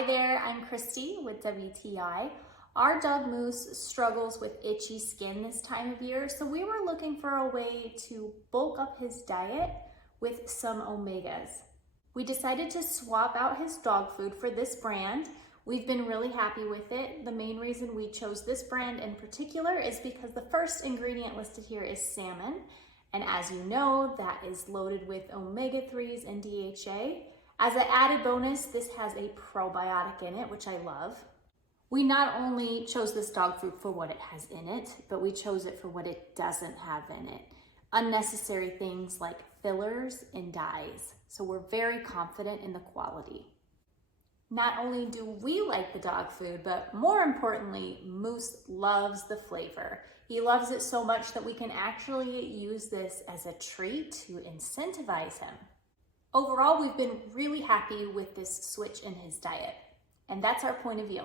Hi there, I'm Christy with WTI. Our dog Moose struggles with itchy skin this time of year, so we were looking for a way to bulk up his diet with some omegas. We decided to swap out his dog food for this brand. We've been really happy with it. The main reason we chose this brand in particular is because the first ingredient listed here is salmon. And as you know, that is loaded with omega-3s and DHA. As an added bonus, this has a probiotic in it, which I love. We not only chose this dog food for what it has in it, but we chose it for what it doesn't have in it. Unnecessary things like fillers and dyes. So we're very confident in the quality. Not only do we like the dog food, but more importantly, Moose loves the flavor. He loves it so much that we can actually use this as a treat to incentivize him. Overall, we've been really happy with this switch in his diet, and that's our point of view.